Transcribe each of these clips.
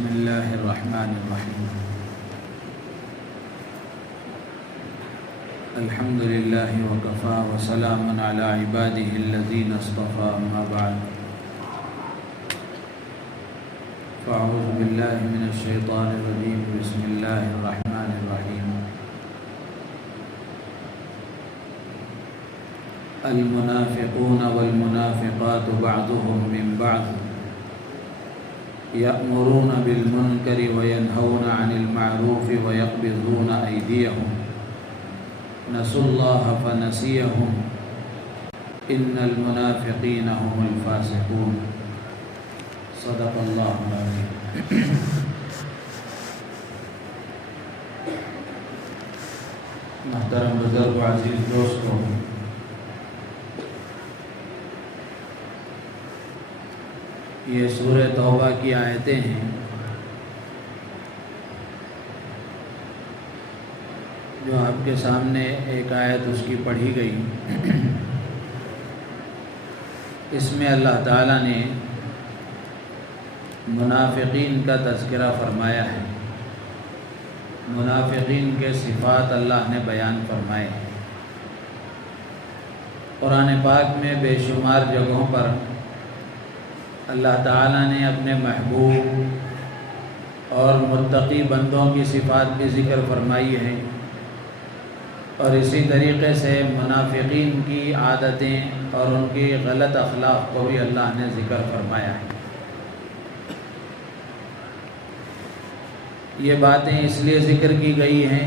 بسم اللہ الرحمن الرحیم الحمد للہ وکفی وسلام علی عبادہ الذین اصطفی اما بعد فاعوذ باللہ من الشیطان الرجیم بسم اللہ الرحمن الرحیم المنافقون والمنافقات بعضهم من بعض يأمرون بالمنكر وينهون عن المعروف ويقبضون أيديهم نسوا الله فنسيهم إن المنافقين هم الفاسقون صدق الله العظيم. محترم بزرگ و عزیز دوستوں، یہ سورہ توبہ کی آیتیں ہیں جو آپ کے سامنے ایک آیت اس کی پڑھی گئی. اس میں اللہ تعالیٰ نے منافقین کا تذکرہ فرمایا ہے، منافقین کے صفات اللہ نے بیان فرمائے. قرآن پاک میں بے شمار جگہوں پر اللہ تعالیٰ نے اپنے محبوب اور متقی بندوں کی صفات بھی ذکر فرمائی ہے، اور اسی طریقے سے منافقین کی عادتیں اور ان کی غلط اخلاق کو بھی اللہ نے ذکر فرمایا ہے. یہ باتیں اس لیے ذکر کی گئی ہیں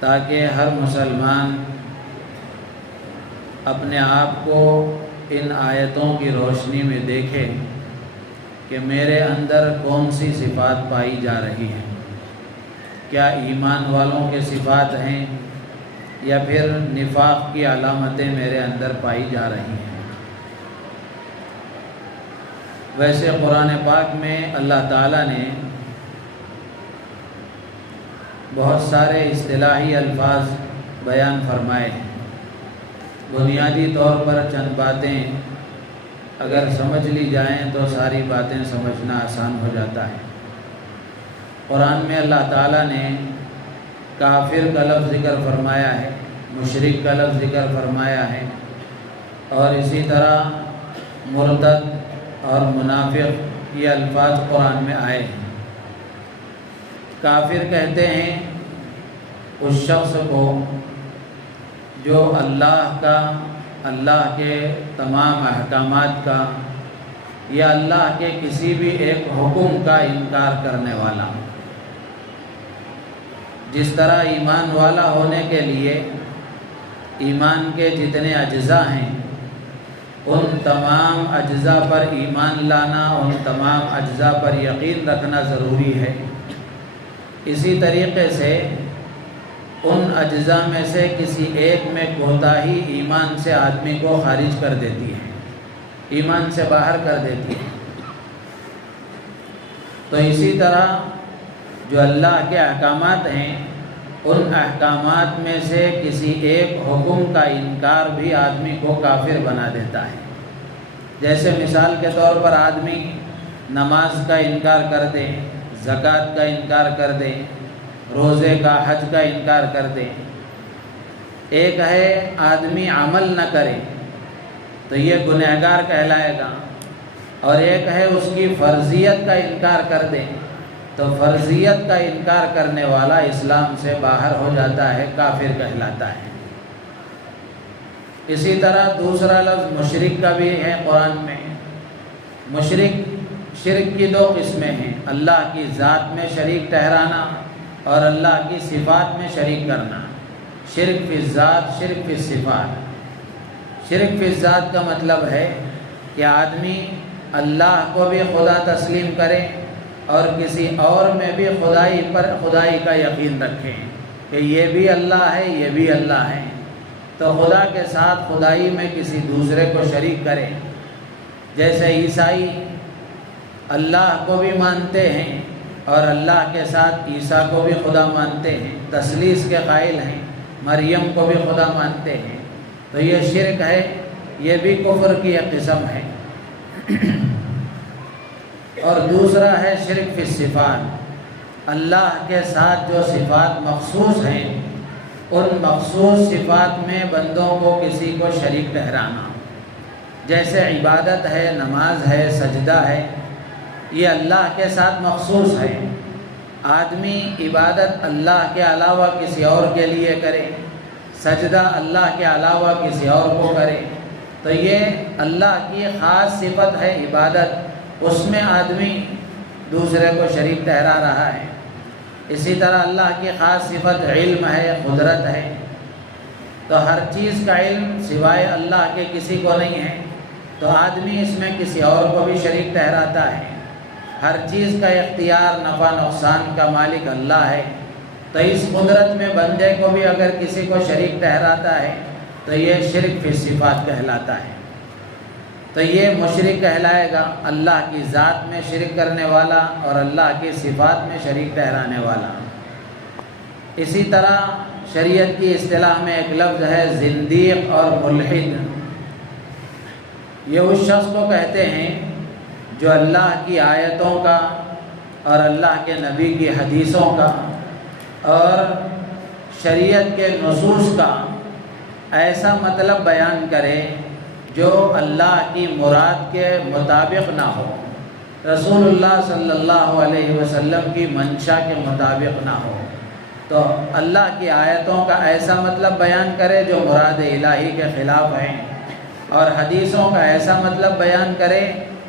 تاکہ ہر مسلمان اپنے آپ کو ان آیتوں کی روشنی میں دیکھے کہ میرے اندر کون سی صفات پائی جا رہی ہیں. کیا ایمان والوں کے صفات ہیں یا پھر نفاق کی علامتیں میرے اندر پائی جا رہی ہیں. ویسے قرآن پاک میں اللہ تعالیٰ نے بہت سارے اصطلاحی الفاظ بیان فرمائے ہیں. بنیادی طور پر چند باتیں اگر سمجھ لی جائیں تو ساری باتیں سمجھنا آسان ہو جاتا ہے. قرآن میں اللہ تعالیٰ نے کافر کا لفظ ذکر فرمایا ہے، مشرک کا لفظ ذکر فرمایا ہے، اور اسی طرح مرتد اور منافق یہ الفاظ قرآن میں آئے ہیں. کافر کہتے ہیں اس شخص کو جو اللہ کے تمام احکامات کا یا اللہ کے کسی بھی ایک حکم کا انکار کرنے والا. جس طرح ایمان والا ہونے کے لیے ایمان کے جتنے اجزاء ہیں ان تمام اجزاء پر ایمان لانا، ان تمام اجزاء پر یقین رکھنا ضروری ہے، اسی طریقے سے ان اجزاء میں سے کسی ایک میں کوتاہی ایمان سے آدمی کو خارج کر دیتی ہے، ایمان سے باہر کر دیتی ہے. تو اسی طرح جو اللہ کے احکامات ہیں ان احکامات میں سے کسی ایک حکم کا انکار بھی آدمی کو کافر بنا دیتا ہے. جیسے مثال کے طور پر آدمی نماز کا انکار کر دے، زکوٰۃ کا انکار کر دے، روزے کا، حج کا انکار کر دے. ایک ہے آدمی عمل نہ کرے تو یہ گنہگار کہلائے گا، اور ایک ہے اس کی فرضیت کا انکار کر دے تو فرضیت کا انکار کرنے والا اسلام سے باہر ہو جاتا ہے، کافر کہلاتا ہے. اسی طرح دوسرا لفظ مشرک کا بھی ہے قرآن میں. شرک کی دو قسمیں ہیں، اللہ کی ذات میں شریک ٹھہرانا اور اللہ کی صفات میں شریک کرنا. شرک فی الذات، شرک فی الصفات. شرک فی الذات کا مطلب ہے کہ آدمی اللہ کو بھی خدا تسلیم کرے اور کسی اور میں بھی خدائی کا یقین رکھے کہ یہ بھی اللہ ہے، یہ بھی اللہ ہے. تو خدا کے ساتھ خدائی میں کسی دوسرے کو شریک کرے. جیسے عیسائی اللہ کو بھی مانتے ہیں اور اللہ کے ساتھ عیسیٰ کو بھی خدا مانتے ہیں، تثلیث کے قائل ہیں، مریم کو بھی خدا مانتے ہیں. تو یہ شرک ہے، یہ بھی کفر کی ایک قسم ہے. اور دوسرا ہے شرک فی الصفات، اللہ کے ساتھ جو صفات مخصوص ہیں ان مخصوص صفات میں بندوں کو کسی کو شریک ٹھہرانا، جیسے عبادت ہے، نماز ہے، سجدہ ہے، یہ اللہ کے ساتھ مخصوص ہے۔ آدمی عبادت اللہ کے علاوہ کسی اور کے لیے کرے، سجدہ اللہ کے علاوہ کسی اور کو کرے، تو یہ اللہ کی خاص صفت ہے عبادت، اس میں آدمی دوسرے کو شریک ٹھہرا رہا ہے۔ اسی طرح اللہ کی خاص صفت علم ہے، قدرت ہے، تو ہر چیز کا علم سوائے اللہ کے کسی کو نہیں ہے، تو آدمی اس میں کسی اور کو بھی شریک ٹھہراتا ہے۔ ہر چیز کا اختیار، نفع نقصان کا مالک اللہ ہے، تو اس قدرت میں بندے کو بھی اگر کسی کو شریک ٹھہراتا ہے تو یہ شرک فی الصفات کہلاتا ہے۔ تو یہ مشرک کہلائے گا، اللہ کی ذات میں شرک کرنے والا اور اللہ کی صفات میں شریک ٹھہرانے والا۔ اسی طرح شریعت کی اصطلاح میں ایک لفظ ہے زندیق اور ملحد۔ یہ اس شخص کو کہتے ہیں جو اللہ کی آیتوں کا اور اللہ کے نبی کی حدیثوں کا اور شریعت کے نصوص کا ایسا مطلب بیان کرے جو اللہ کی مراد کے مطابق نہ ہو، رسول اللہ صلی اللہ علیہ وسلم کی منشا کے مطابق نہ ہو۔ تو اللہ کی آیتوں کا ایسا مطلب بیان کرے جو مراد الہی کے خلاف ہیں، اور حدیثوں کا ایسا مطلب بیان کرے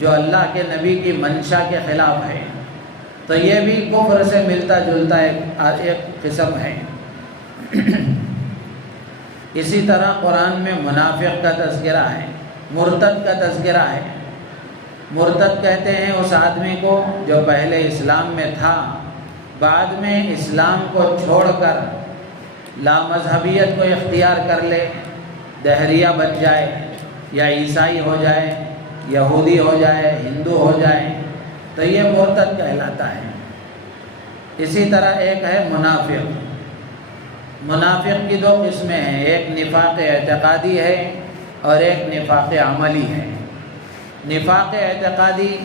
جو اللہ کے نبی کی منشا کے خلاف ہے، تو یہ بھی کفر سے ملتا جلتا ایک قسم ہے۔ اسی طرح قرآن میں منافق کا تذکرہ ہے، مرتد کا تذکرہ ہے۔ مرتد کہتے ہیں اس آدمی کو جو پہلے اسلام میں تھا، بعد میں اسلام کو چھوڑ کر لامذہبیت کو اختیار کر لے، دہریہ بن جائے یا عیسائی ہو جائے، یہودی ہو جائے، ہندو ہو جائے، تو یہ مرتد کہلاتا ہے۔ اسی طرح ایک ہے منافق۔ منافق کی دو قسمیں ہیں، ایک نفاق اعتقادی ہے اور ایک نفاق عملی ہے۔ نفاق اعتقادی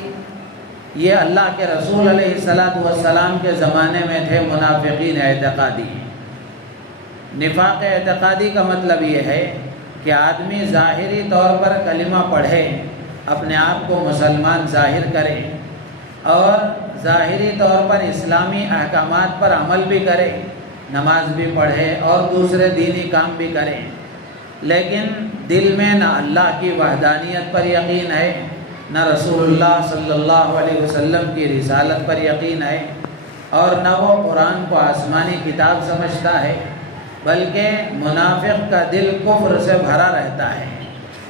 یہ اللہ کے رسول علیہ السلام کے زمانے میں تھے منافقین اعتقادی۔ نفاق اعتقادی کا مطلب یہ ہے کہ آدمی ظاہری طور پر کلمہ پڑھے، اپنے آپ کو مسلمان ظاہر کرے اور ظاہری طور پر اسلامی احکامات پر عمل بھی کرے، نماز بھی پڑھے اور دوسرے دینی کام بھی کرے، لیکن دل میں نہ اللہ کی وحدانیت پر یقین ہے، نہ رسول اللہ صلی اللہ علیہ وسلم کی رسالت پر یقین ہے، اور نہ وہ قرآن کو آسمانی کتاب سمجھتا ہے، بلکہ منافق کا دل کفر سے بھرا رہتا ہے،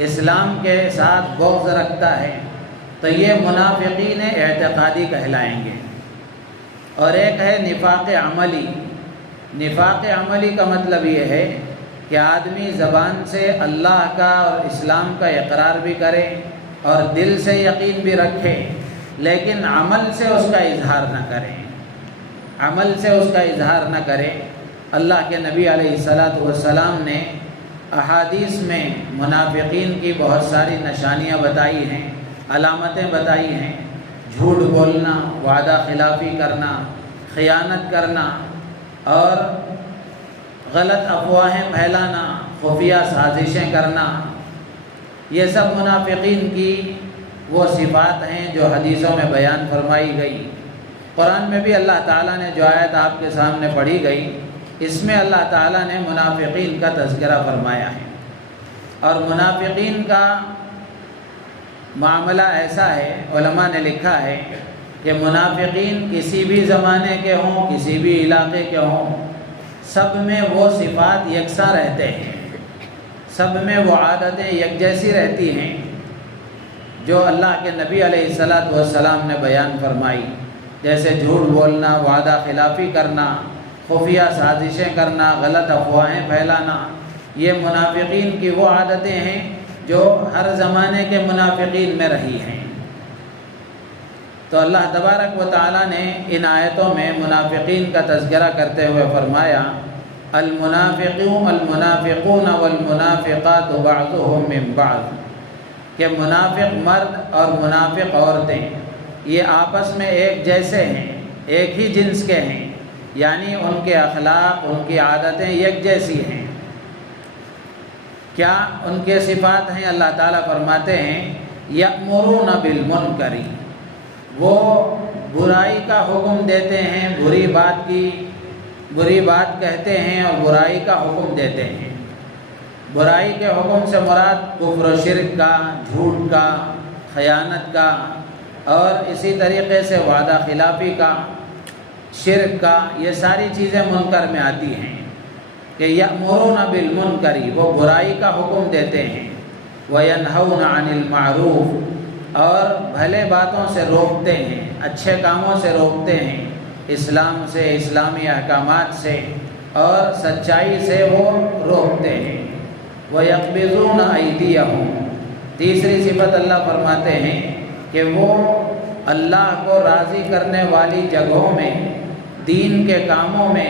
اسلام کے ساتھ بغض رکھتا ہے، تو یہ منافقین اعتقادی کہلائیں گے۔ اور ایک ہے نفاق عملی۔ نفاق عملی کا مطلب یہ ہے کہ آدمی زبان سے اللہ کا اور اسلام کا اقرار بھی کرے اور دل سے یقین بھی رکھے، لیکن عمل سے اس کا اظہار نہ کرے، عمل سے اس کا اظہار نہ کرے۔ اللہ کے نبی علیہ السلام نے احادیث میں منافقین کی بہت ساری نشانیاں بتائی ہیں، علامتیں بتائی ہیں، جھوٹ بولنا، وعدہ خلافی کرنا، خیانت کرنا اور غلط افواہیں پھیلانا، خفیہ سازشیں کرنا، یہ سب منافقین کی وہ صفات ہیں جو حدیثوں میں بیان فرمائی گئی۔ قرآن میں بھی اللہ تعالیٰ نے جو آیت آپ کے سامنے پڑھی گئی، اس میں اللہ تعالیٰ نے منافقین کا تذکرہ فرمایا ہے، اور منافقین کا معاملہ ایسا ہے، علماء نے لکھا ہے کہ منافقین کسی بھی زمانے کے ہوں، کسی بھی علاقے کے ہوں، سب میں وہ صفات یکساں رہتے ہیں، سب میں وہ عادتیں یک جیسی رہتی ہیں جو اللہ کے نبی علیہ السلام نے بیان فرمائی، جیسے جھوٹ بولنا، وعدہ خلافی کرنا، خفیہ سازشیں کرنا، غلط افواہیں پھیلانا، یہ منافقین کی وہ عادتیں ہیں جو ہر زمانے کے منافقین میں رہی ہیں۔ تو اللہ تبارک و تعالیٰ نے ان آیتوں میں منافقین کا تذکرہ کرتے ہوئے فرمایا المنافقون والمنافقات بعضهم من بعض، کہ منافق مرد اور منافق عورتیں یہ آپس میں ایک جیسے ہیں، ایک ہی جنس کے ہیں، یعنی ان کے اخلاق، ان کی عادتیں یک جیسی ہیں۔ کیا ان کے صفات ہیں؟ اللہ تعالیٰ فرماتے ہیں یأمرون بالمنکر، وہ برائی کا حکم دیتے ہیں، بری بات کہتے ہیں اور برائی کا حکم دیتے ہیں۔ برائی کے حکم سے مراد کفر و شرک کا، جھوٹ کا، خیانت کا، اور اسی طریقے سے وعدہ خلافی کا، شرک کا، یہ ساری چیزیں منکر میں آتی ہیں کہ یأمرون بالمنکر، وہ برائی کا حکم دیتے ہیں، وینہون عن المعروف، اور بھلے باتوں سے روکتے ہیں، اچھے کاموں سے روکتے ہیں، اسلام سے، اسلامی احکامات سے اور سچائی سے وہ روکتے ہیں۔ وَيَقْبِضُونَ أَيْدِيَهُمْ، تیسری صفت اللہ فرماتے ہیں کہ وہ اللہ کو راضی کرنے والی جگہوں میں، دین کے کاموں میں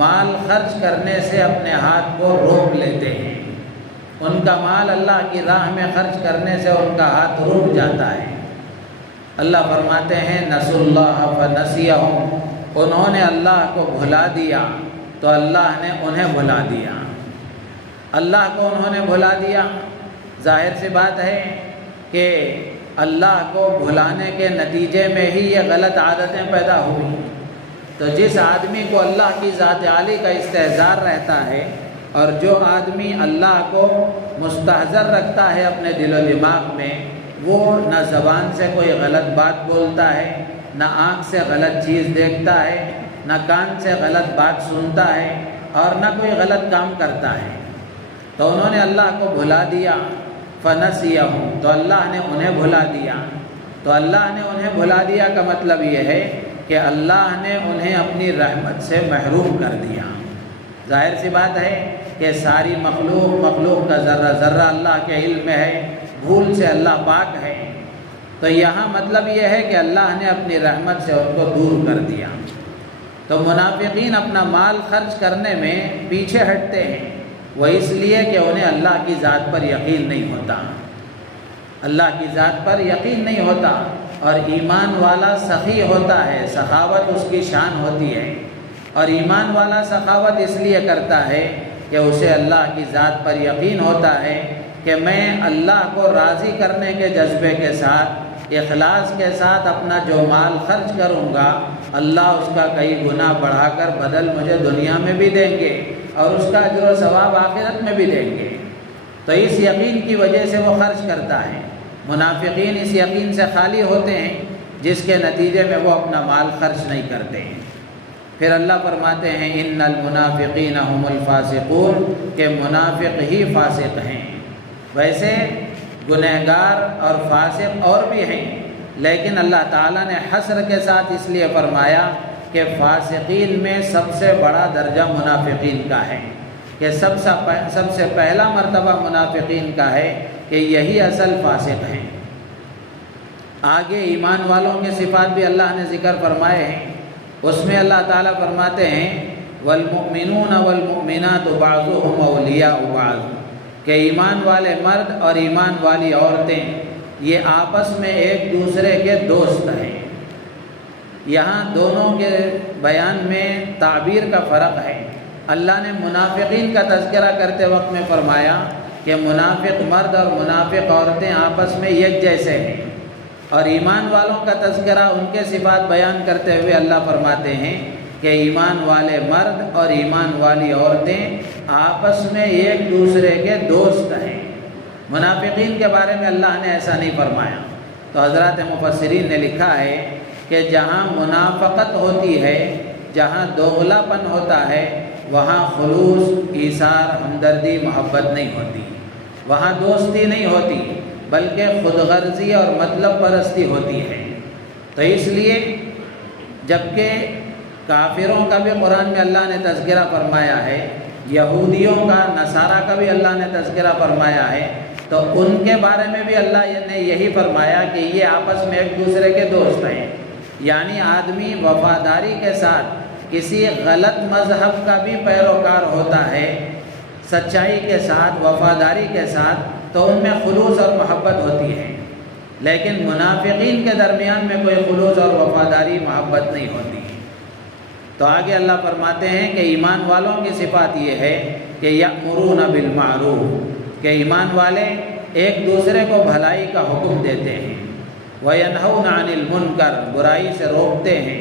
مال خرچ کرنے سے اپنے ہاتھ کو روک لیتے ہیں۔ ان کا مال اللہ کی راہ میں خرچ کرنے سے ان کا ہاتھ رک جاتا ہے۔ اللہ فرماتے ہیں نسوا اللہ فنسیہم، انہوں نے اللہ کو بھلا دیا تو اللہ نے انہیں بھلا دیا۔ اللہ کو انہوں نے بھلا دیا، ظاہر سی بات ہے کہ اللہ کو بھلانے کے نتیجے میں ہی یہ غلط عادتیں پیدا ہوئی۔ تو جس آدمی کو اللہ کی ذات عالی کا استحضار رہتا ہے، اور جو آدمی اللہ کو مستحضر رکھتا ہے اپنے دل و دماغ میں، وہ نہ زبان سے کوئی غلط بات بولتا ہے، نہ آنکھ سے غلط چیز دیکھتا ہے، نہ کان سے غلط بات سنتا ہے، اور نہ کوئی غلط کام کرتا ہے۔ تو انہوں نے اللہ کو بھلا دیا، فنسیہم، تو اللہ نے انہیں بھلا دیا۔ تو اللہ نے انہیں بھلا دیا کا مطلب یہ ہے کہ اللہ نے انہیں اپنی رحمت سے محروم کر دیا۔ ظاہر سی بات ہے کہ ساری مخلوق کا ذرہ ذرہ اللہ کے علم میں ہے، بھول سے اللہ پاک ہے۔ تو یہاں مطلب یہ ہے کہ اللہ نے اپنی رحمت سے ان کو دور کر دیا۔ تو منافقین اپنا مال خرچ کرنے میں پیچھے ہٹتے ہیں، وہ اس لیے کہ انہیں اللہ کی ذات پر یقین نہیں ہوتا، اللہ کی ذات پر یقین نہیں ہوتا۔ اور ایمان والا سخی ہوتا ہے، سخاوت اس کی شان ہوتی ہے، اور ایمان والا سخاوت اس لیے کرتا ہے کہ اسے اللہ کی ذات پر یقین ہوتا ہے کہ میں اللہ کو راضی کرنے کے جذبے کے ساتھ، اخلاص کے ساتھ اپنا جو مال خرچ کروں گا، اللہ اس کا کئی گنا بڑھا کر بدل مجھے دنیا میں بھی دیں گے، اور اس کا اجر و ثواب آخرت میں بھی دیں گے۔ تو اس یقین کی وجہ سے وہ خرچ کرتا ہے۔ منافقین اس یقین سے خالی ہوتے ہیں، جس کے نتیجے میں وہ اپنا مال خرچ نہیں کرتے ہیں۔ پھر اللہ فرماتے ہیں ان المنافقین هم الفاسقون، کہ منافق ہی فاسق ہیں۔ ویسے گنہگار اور فاسق اور بھی ہیں، لیکن اللہ تعالیٰ نے حصر کے ساتھ اس لیے فرمایا کہ فاسقین میں سب سے بڑا درجہ منافقین کا ہے، کہ سب سے پہلا مرتبہ منافقین کا ہے کہ یہی اصل فاسق ہیں۔ آگے ایمان والوں کے صفات بھی اللہ نے ذکر فرمائے ہیں، اس میں اللہ تعالیٰ فرماتے ہیں والمؤمنون والمؤمنات بعضهم اولیاء بعض، کہ ایمان والے مرد اور ایمان والی عورتیں یہ آپس میں ایک دوسرے کے دوست ہیں۔ یہاں دونوں کے بیان میں تعبیر کا فرق ہے۔ اللہ نے منافقین کا تذکرہ کرتے وقت میں فرمایا کہ منافق مرد اور منافق عورتیں آپس میں یک جیسے ہیں، اور ایمان والوں کا تذکرہ ان کے صفات بیان کرتے ہوئے اللہ فرماتے ہیں کہ ایمان والے مرد اور ایمان والی عورتیں آپس میں ایک دوسرے کے دوست ہیں۔ منافقین کے بارے میں اللہ نے ایسا نہیں فرمایا۔ تو حضرات مفسرین نے لکھا ہے کہ جہاں منافقت ہوتی ہے، جہاں دوغلا پن ہوتا ہے، وہاں خلوص، ایثار، ہمدردی، محبت نہیں ہوتی، وہاں دوستی نہیں ہوتی، بلکہ خود غرضی اور مطلب پرستی ہوتی ہے۔ تو اس لیے جبکہ کافروں کا بھی قرآن میں اللہ نے تذکرہ فرمایا ہے، یہودیوں کا، نصارہ کا بھی اللہ نے تذکرہ فرمایا ہے، تو ان کے بارے میں بھی اللہ نے یہی فرمایا کہ یہ آپس میں ایک دوسرے کے دوست ہیں۔ یعنی آدمی وفاداری کے ساتھ کسی غلط مذہب کا بھی پیروکار ہوتا ہے، سچائی کے ساتھ، وفاداری کے ساتھ، تو ان میں خلوص اور محبت ہوتی ہے۔ لیکن منافقین کے درمیان میں کوئی خلوص اور وفاداری محبت نہیں ہوتی۔ تو آگے اللہ فرماتے ہیں کہ ایمان والوں کی صفات یہ ہے کہ یأمرون بالمعروف، کہ ایمان والے ایک دوسرے کو بھلائی کا حکم دیتے ہیں، وینہون عن المنکر، برائی سے روکتے ہیں،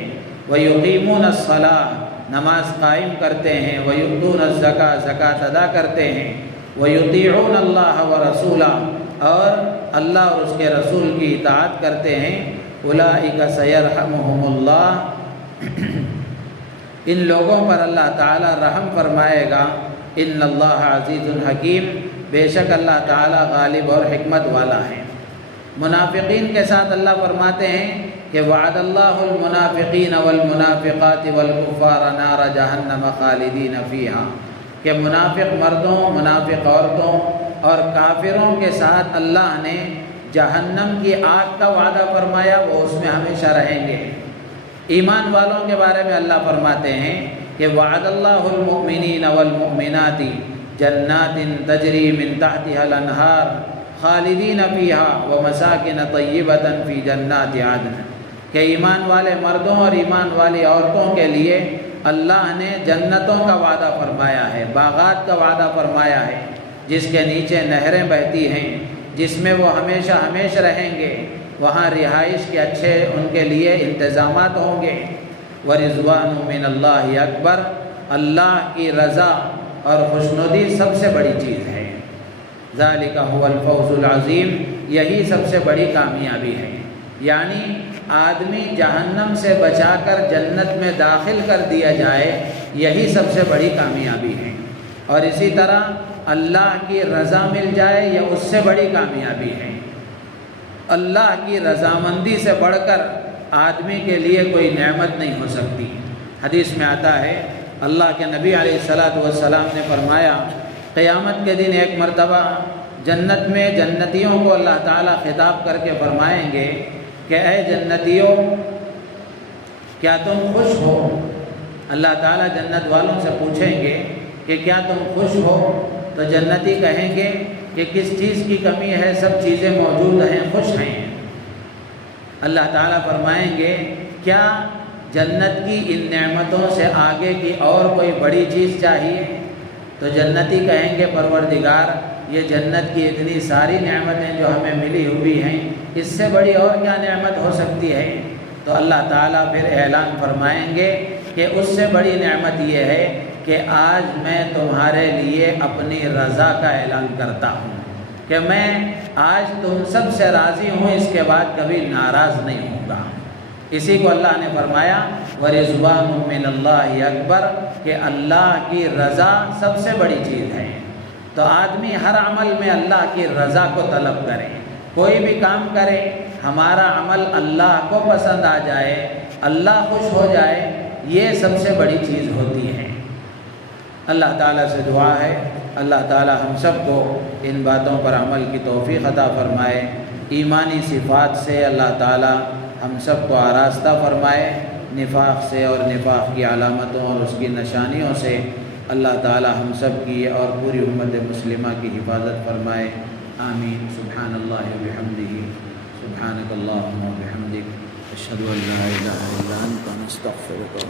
ویقیمون الصلاۃ، نماز قائم کرتے ہیں، ویؤتون الزکاۃ، زکوٰۃ ادا کرتے ہیں، ویطیعون اللہ ورسولہ، اور اللہ اور اس کے رسول کی اطاعت کرتے ہیں، اولئک سیرحمہم اللہ، ان لوگوں پر اللہ تعالیٰ رحم فرمائے گا، ان اللہ عزیز الحکیم، بے شک اللہ تعالیٰ غالب اور حکمت والا ہے۔ منافقین کے ساتھ اللہ فرماتے ہیں کہ وعد اللہ المنافقین والمنافقات والکفار نار جہنم خالدین فیہا، کہ منافق مردوں، منافق عورتوں اور کافروں کے ساتھ اللہ نے جہنم کی آگ کا وعدہ فرمایا، وہ اس میں ہمیشہ رہیں گے۔ ایمان والوں کے بارے میں اللہ فرماتے ہیں کہ وعد اللہ المؤمنین والمؤمنات جنات تجری من تحتها الانہار خالدین فیہا ومساکن طیبۃ فی جنات عدن، کہ ایمان والے مردوں اور ایمان والی عورتوں کے لیے اللہ نے جنتوں کا وعدہ فرمایا ہے، باغات کا وعدہ فرمایا ہے، جس کے نیچے نہریں بہتی ہیں، جس میں وہ ہمیشہ ہمیشہ رہیں گے، وہاں رہائش کے اچھے ان کے لیے انتظامات ہوں گے۔ ورضوان من اللہ اکبر، اللہ کی رضا اور خوشنودی سب سے بڑی چیز ہے۔ ذالک هو الفوز العظیم، یہی سب سے بڑی کامیابی ہے، یعنی آدمی جہنم سے بچا کر جنت میں داخل کر دیا جائے، یہی سب سے بڑی کامیابی ہے، اور اسی طرح اللہ کی رضا مل جائے، یہ اس سے بڑی کامیابی ہے۔ اللہ کی رضامندی سے بڑھ کر آدمی کے لیے کوئی نعمت نہیں ہو سکتی۔ حدیث میں آتا ہے اللہ کے نبی علیہ الصلاۃ والسلام نے فرمایا، قیامت کے دن ایک مرتبہ جنت میں جنتیوں کو اللہ تعالیٰ خطاب کر کے فرمائیں گے کہ اے جنتیوں، کیا تم خوش ہو؟ اللہ تعالیٰ جنت والوں سے پوچھیں گے کہ کیا تم خوش ہو؟ تو جنتی کہیں گے کہ کس چیز کی کمی ہے، سب چیزیں موجود ہیں، خوش ہیں۔ اللہ تعالیٰ فرمائیں گے کیا جنت کی ان نعمتوں سے آگے کی اور کوئی بڑی چیز چاہیے؟ تو جنتی کہیں گے پروردگار، یہ جنت کی اتنی ساری نعمتیں جو ہمیں ملی ہوئی ہیں، اس سے بڑی اور کیا نعمت ہو سکتی ہے؟ تو اللہ تعالیٰ پھر اعلان فرمائیں گے کہ اس سے بڑی نعمت یہ ہے کہ آج میں تمہارے لیے اپنی رضا کا اعلان کرتا ہوں کہ میں آج تم سب سے راضی ہوں، اس کے بعد کبھی ناراض نہیں ہوں گا۔ اسی کو اللہ نے فرمایا وَرِضْوَانٌ مِّنَ اللَّهِ اکبر، کہ اللہ کی رضا سب سے بڑی چیز ہے۔ تو آدمی ہر عمل میں اللہ کی رضا کو طلب کرے، کوئی بھی کام کرے، ہمارا عمل اللہ کو پسند آ جائے، اللہ خوش ہو جائے، یہ سب سے بڑی چیز ہوتی ہے۔ اللہ تعالیٰ سے دعا ہے اللہ تعالیٰ ہم سب کو ان باتوں پر عمل کی توفیق عطا فرمائے، ایمانی صفات سے اللہ تعالیٰ ہم سب کو آراستہ فرمائے، نفاق سے اور نفاق کی علامتوں اور اس کی نشانیوں سے اللہ تعالیٰ ہم سب کی اور پوری امت مسلمہ کی حفاظت فرمائے، آمین۔ سبحان اللہ و بحمدہ، سبحانک اللہم و بحمدک، اشہد ان لا الہ الا انت، نستغفرک۔